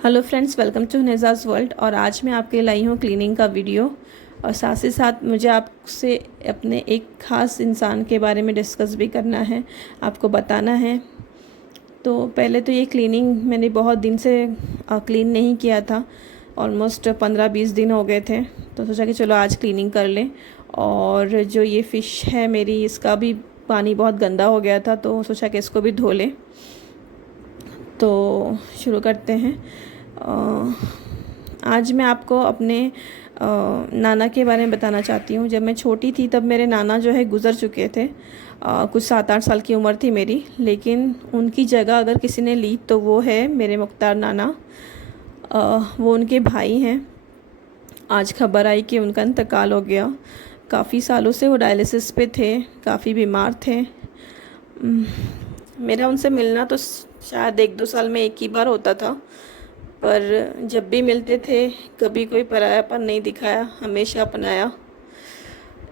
Hello friends, welcome to Nezaz world. और आज मैं आपके लिए लाई हूँ क्लीनिंग का वीडियो। और साथ ही साथ मुझे आपसे अपने एक ख़ास इंसान के बारे में डिस्कस भी करना है, आपको बताना है। तो पहले तो ये क्लीनिंग मैंने बहुत दिन से क्लीन नहीं किया था। ऑलमोस्ट 15-20 दिन हो गए थे। तो सोचा कि चलो आज क्लीनिंग कर लें। और जो ये फ़िश है मेरी, इसका भी पानी बहुत गंदा हो गया था, तो सोचा कि इसको भी धो लें। तो शुरू करते हैं। आज मैं आपको अपने नाना के बारे में बताना चाहती हूँ। जब मैं छोटी थी तब मेरे नाना जो है गुज़र चुके थे। कुछ 7-8 साल की उम्र थी मेरी, लेकिन उनकी जगह अगर किसी ने ली तो वो है मेरे मुख्तार नाना। वो उनके भाई हैं। आज खबर आई कि उनका इंतकाल हो गया। काफ़ी सालों से वो डायलिसिस पे थे, काफ़ी बीमार थे। मेरा उनसे मिलना तो शायद 1-2 साल में एक ही बार होता था, पर जब भी मिलते थे कभी कोई परायापन नहीं दिखाया, हमेशा अपनाया।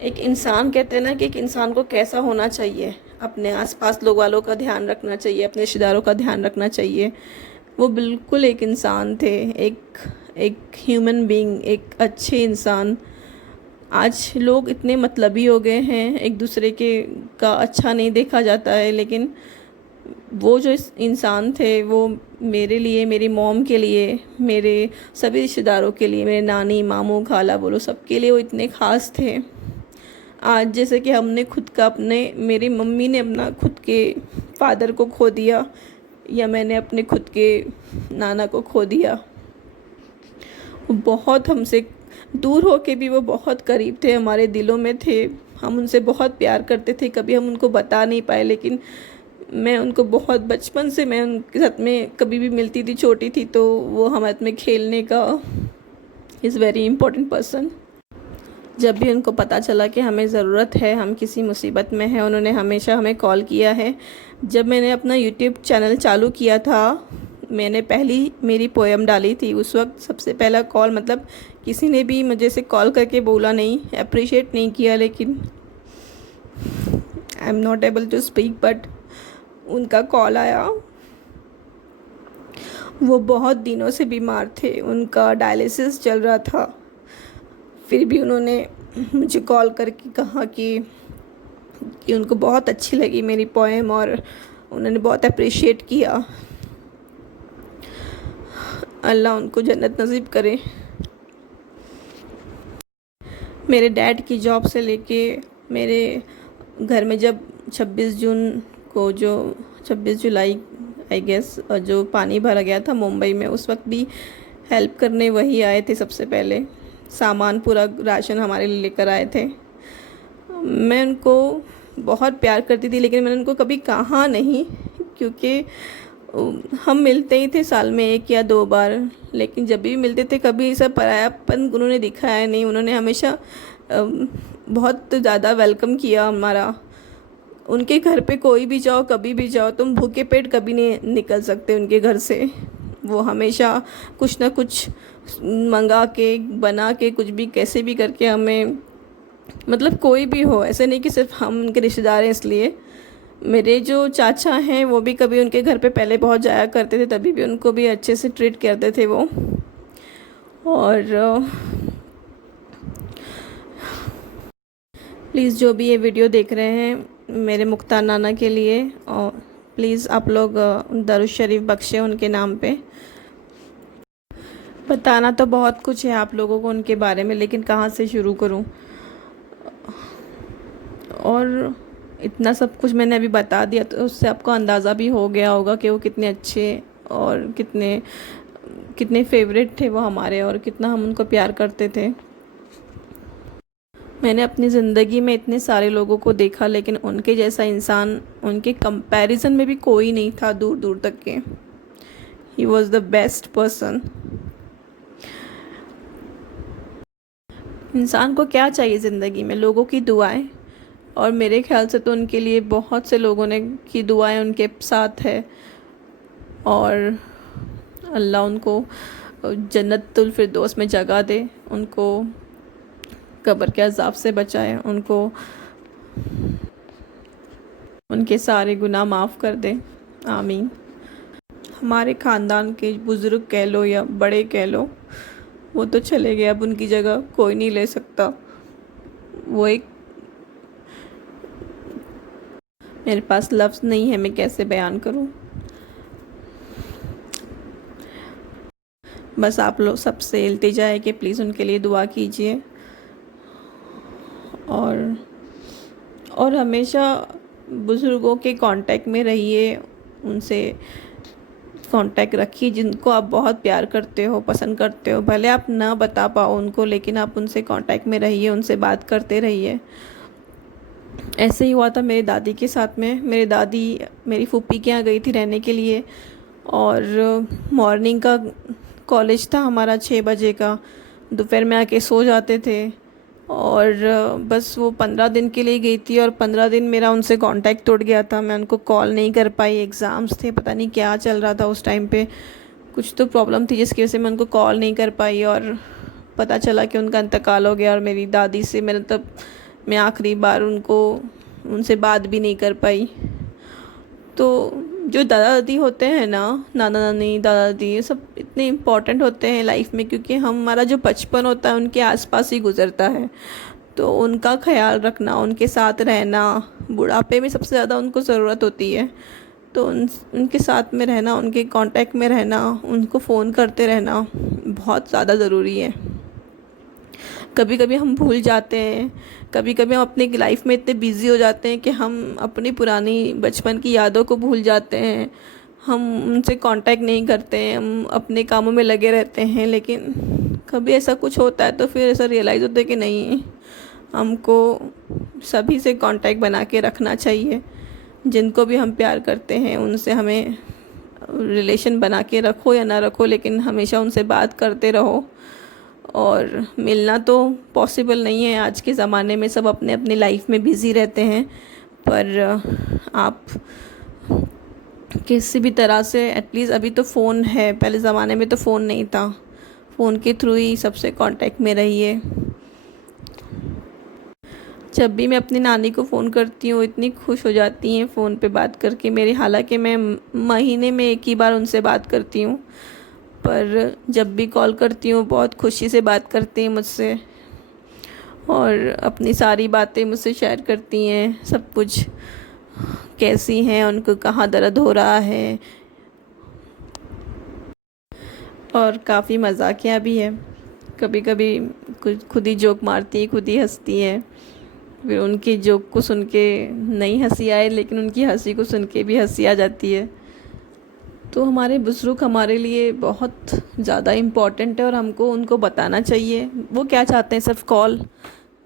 एक इंसान, कहते हैं ना कि एक इंसान को कैसा होना चाहिए, अपने आसपास लोग वालों का ध्यान रखना चाहिए, अपने रिश्तेदारों का ध्यान रखना चाहिए। वो बिल्कुल एक इंसान थे, एक एक ह्यूमन बीइंग, एक अच्छे इंसान। आज लोग इतने मतलबी हो गए हैं, एक दूसरे के का अच्छा नहीं देखा जाता है, लेकिन वो जो इंसान थे वो मेरे लिए, मेरी मॉम के लिए, मेरे सभी रिश्तेदारों के लिए, मेरे नानी, मामू, खाला बोलो, सबके लिए वो इतने ख़ास थे। आज जैसे कि हमने खुद का, अपने, मेरी मम्मी ने अपना खुद के फादर को खो दिया, या मैंने अपने खुद के नाना को खो दिया। वो बहुत हमसे दूर होके भी वो बहुत करीब थे, हमारे दिलों में थे। हम उनसे बहुत प्यार करते थे, कभी हम उनको बता नहीं पाए, लेकिन मैं उनको बहुत बचपन से, मैं उनके साथ में कभी भी मिलती थी, छोटी थी तो वो हमारे साथ में खेलने का इज़ वेरी इम्पोर्टेंट पर्सन। जब भी उनको पता चला कि हमें ज़रूरत है, हम किसी मुसीबत में हैं, उन्होंने हमेशा हमें कॉल किया है। जब मैंने अपना यूट्यूब चैनल चालू किया था, मैंने पहली मेरी पोएम डाली थी, उस वक्त सबसे पहला कॉल, मतलब किसी ने भी मुझे से कॉल करके बोला नहीं, अप्रिशिएट नहीं किया, लेकिन I am not able to speak, but उनका कॉल आया। वो बहुत दिनों से बीमार थे, उनका डायलिसिस चल रहा था, फिर भी उन्होंने मुझे कॉल करके कहा कि उनको बहुत अच्छी लगी मेरी पोएम और उन्होंने बहुत अप्रिशिएट किया। अल्लाह उनको जन्नत नसीब करे। मेरे डैड की जॉब से लेके मेरे घर में जब 26 जून को, जो 26 जुलाई आई गेस, जो पानी भरा गया था मुंबई में, उस वक्त भी हेल्प करने वही आए थे सबसे पहले। सामान, पूरा राशन हमारे लिए लेकर आए थे। मैं उनको बहुत प्यार करती थी, लेकिन मैंने उनको कभी कहा नहीं, क्योंकि हम मिलते ही थे साल में 1 या 2 बार, लेकिन जब भी मिलते थे कभी ऐसा परायापन उन्होंने दिखाया नहीं। उन्होंने हमेशा बहुत ज़्यादा वेलकम किया हमारा। उनके घर पे कोई भी जाओ, कभी भी जाओ, तुम भूखे पेट कभी नहीं निकल सकते उनके घर से। वो हमेशा कुछ ना कुछ मंगा के, बना के, कुछ भी कैसे भी करके हमें, मतलब कोई भी हो, ऐसे नहीं कि सिर्फ हम उनके रिश्तेदार हैं इसलिए। मेरे जो चाचा हैं वो भी कभी उनके घर पे पहले बहुत जाया करते थे, तभी भी उनको भी अच्छे से ट्रीट करते थे वो। और प्लीज़ जो भी ये वीडियो देख रहे हैं मेरे मुख्तार नाना के लिए, और प्लीज़ आप लोग दरूद शरीफ बख्शे उनके नाम पे। बताना तो बहुत कुछ है आप लोगों को उनके बारे में, लेकिन कहाँ से शुरू करूँ। और इतना सब कुछ मैंने अभी बता दिया, तो उससे आपको अंदाज़ा भी हो गया होगा कि वो कितने अच्छे और कितने कितने फेवरेट थे वो हमारे, और कितना हम उनको प्यार करते थे। मैंने अपनी ज़िंदगी में इतने सारे लोगों को देखा, लेकिन उनके जैसा इंसान, उनके कंपैरिजन में भी कोई नहीं था दूर दूर तक के। He was the best person. इंसान को क्या चाहिए ज़िंदगी में? लोगों की दुआएं, और मेरे ख्याल से तो उनके लिए बहुत से लोगों ने की दुआएं उनके साथ है। और अल्लाह उनको जन्नतुल फिरदौस में जगह दे, उनको कब्र के अज़ाब से बचाए, उनको उनके सारे गुनाह माफ़ कर दे। आमीन। हमारे ख़ानदान के बुज़ुर्ग कह लो या बड़े कह लो, वो तो चले गए, अब उनकी जगह कोई नहीं ले सकता। वो एक, मेरे पास लफ्ज़ नहीं है, मैं कैसे बयान करूं। बस आप लोग सबसे इल्तिजा है कि प्लीज़ उनके लिए दुआ कीजिए और हमेशा बुज़ुर्गों के कांटेक्ट में रहिए, उनसे कांटेक्ट रखिए जिनको आप बहुत प्यार करते हो, पसंद करते हो। भले आप ना बता पाओ उनको, लेकिन आप उनसे कांटेक्ट में रहिए, उनसे बात करते रहिए। ऐसे ही हुआ था मेरी दादी के साथ में। मेरी दादी मेरी फूफी के यहाँ गई थी रहने के लिए, और मॉर्निंग का कॉलेज था हमारा 6 बजे का। दोपहर में आके सो जाते थे, और बस वो 15 दिन के लिए गई थी, और 15 दिन मेरा उनसे कांटेक्ट टूट गया था। मैं उनको कॉल नहीं कर पाई, एग्ज़ाम्स थे, पता नहीं क्या चल रहा था उस टाइम पे, कुछ तो प्रॉब्लम थी जिसकी वजह से मैं उनको कॉल नहीं कर पाई। और पता चला कि उनका इंतकाल हो गया, और मेरी दादी से मैंने तब मैं आखिरी बार उनसे बात भी नहीं कर पाई। तो जो दादा दादी होते हैं ना, नाना नानी दादा दादी, ये सब इतने इम्पोर्टेंट होते हैं लाइफ में, क्योंकि हमारा जो बचपन होता है उनके आसपास ही गुजरता है। तो उनका ख्याल रखना, उनके साथ रहना, बुढ़ापे में सबसे ज़्यादा उनको ज़रूरत होती है। तो उनके साथ में रहना, उनके कांटेक्ट में रहना, उनको फ़ोन करते रहना बहुत ज़्यादा ज़रूरी है। कभी कभी हम भूल जाते हैं, कभी कभी हम अपनी लाइफ में इतने बिज़ी हो जाते हैं कि हम अपनी पुरानी बचपन की यादों को भूल जाते हैं। हम उनसे कांटेक्ट नहीं करते हैं, हम अपने कामों में लगे रहते हैं। लेकिन कभी ऐसा कुछ होता है तो फिर ऐसा रियलाइज़ होता है कि नहीं, हमको सभी से कांटेक्ट बना के रखना चाहिए। जिनको भी हम प्यार करते हैं उनसे हमें रिलेशन बना के रखो या ना रखो, लेकिन हमेशा उनसे बात करते रहो। और मिलना तो पॉसिबल नहीं है, आज के ज़माने में सब अपने अपने लाइफ में बिज़ी रहते हैं। पर आप किसी भी तरह से एटलीस्ट, अभी तो फ़ोन है, पहले ज़माने में तो फ़ोन नहीं था, फ़ोन के थ्रू ही सबसे कांटेक्ट में रहिए। जब भी मैं अपनी नानी को फ़ोन करती हूँ इतनी खुश हो जाती हैं फ़ोन पे बात करके मेरी, हालांकि मैं महीने में एक ही बार उनसे बात करती हूँ, पर जब भी कॉल करती हूँ बहुत खुशी से बात करती हैं मुझसे, और अपनी सारी बातें मुझसे शेयर करती हैं, सब कुछ, कैसी हैं, उनको कहाँ दर्द हो रहा है। और काफ़ी मज़ाकिया भी है, कभी कभी खुद ही जोक मारती हैं, खुद ही हंसती हैं। फिर उनकी जोक को सुन के नहीं हंसी आए, लेकिन उनकी हंसी को सुन के भी हंसी आ जाती है। तो हमारे बुज़ुर्ग हमारे लिए बहुत ज़्यादा इम्पॉर्टेंट है, और हमको उनको बताना चाहिए वो क्या चाहते हैं। सिर्फ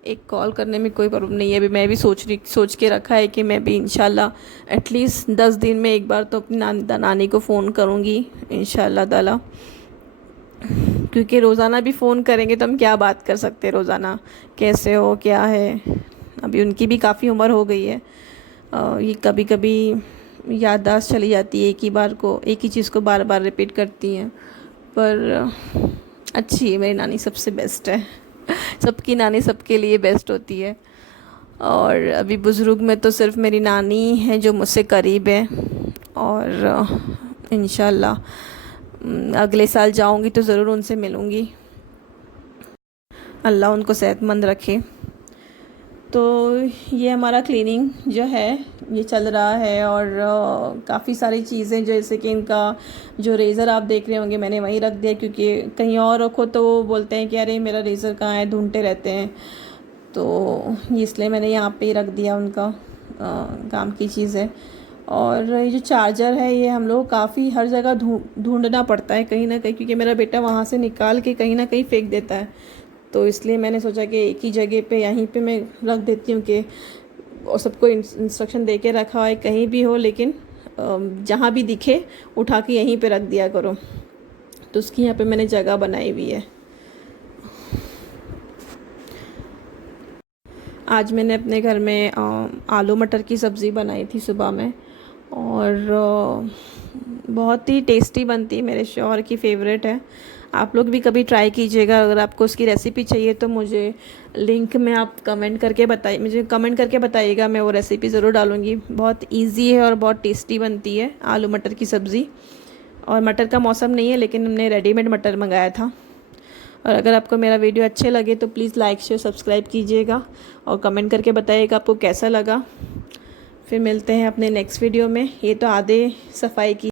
एक कॉल करने में कोई प्रॉब्लम नहीं है। अभी मैं भी सोच के रखा है कि मैं भी इंशाल्लाह एटलीस्ट 10 दिन में एक बार तो अपनी नानी को फ़ोन करूँगी इंशाल्लाह ताला, क्योंकि रोज़ाना भी फ़ोन करेंगे तो हम क्या बात कर सकते हैं रोज़ाना, कैसे हो, क्या है। अभी उनकी भी काफ़ी उम्र हो गई है। ये कभी कभी याददाश्त चली जाती है, एक ही चीज़ को बार बार रिपीट करती हैं। पर अच्छी है मेरी नानी, सबसे बेस्ट है। सबकी नानी सबके लिए बेस्ट होती है। और अभी बुज़ुर्ग में तो सिर्फ मेरी नानी है जो मुझसे करीब है, और इंशाल्लाह अगले साल जाऊंगी तो ज़रूर उनसे मिलूंगी। अल्लाह उनको सेहतमंद रखे। तो ये हमारा क्लीनिंग जो है ये चल रहा है, और काफ़ी सारी चीज़ें, जैसे कि इनका जो रेज़र आप देख रहे होंगे मैंने वहीं रख दिया, क्योंकि कहीं और रखो तो वो बोलते हैं कि अरे मेरा रेज़र कहाँ है, ढूंढते रहते हैं। तो इसलिए मैंने यहाँ पे ही रख दिया उनका काम की चीज़ें। और ये जो चार्जर है ये हम लोग काफ़ी हर जगह ढूंढना पड़ता है कहीं ना कहीं, क्योंकि मेरा बेटा वहाँ से निकाल के कहीं ना कहीं फेंक देता है। तो इसलिए मैंने सोचा कि एक ही जगह पे यहीं पे मैं रख देती हूँ, कि और सबको इंस्ट्रक्शन दे के रखा है कहीं भी हो, लेकिन जहाँ भी दिखे उठा के यहीं पे रख दिया करो। तो उसकी यहाँ पे मैंने जगह बनाई हुई है। आज मैंने अपने घर में आलू मटर की सब्ज़ी बनाई थी सुबह में, और बहुत ही टेस्टी बनती है, मेरे शौहर की फ़ेवरेट है। आप लोग भी कभी ट्राई कीजिएगा। अगर आपको उसकी रेसिपी चाहिए तो मुझे लिंक में आप मुझे कमेंट करके बताइएगा, मैं वो रेसिपी ज़रूर डालूँगी। बहुत इजी है और बहुत टेस्टी बनती है आलू मटर की सब्ज़ी। और मटर का मौसम नहीं है, लेकिन हमने रेडीमेड मटर मंगाया था। और अगर आपको मेरा वीडियो अच्छे लगे तो प्लीज़ लाइक शेयर सब्सक्राइब कीजिएगा और कमेंट करके बताइएगा आपको कैसा लगा। फिर मिलते हैं अपने नेक्स्ट वीडियो में। ये तो आधे सफाई की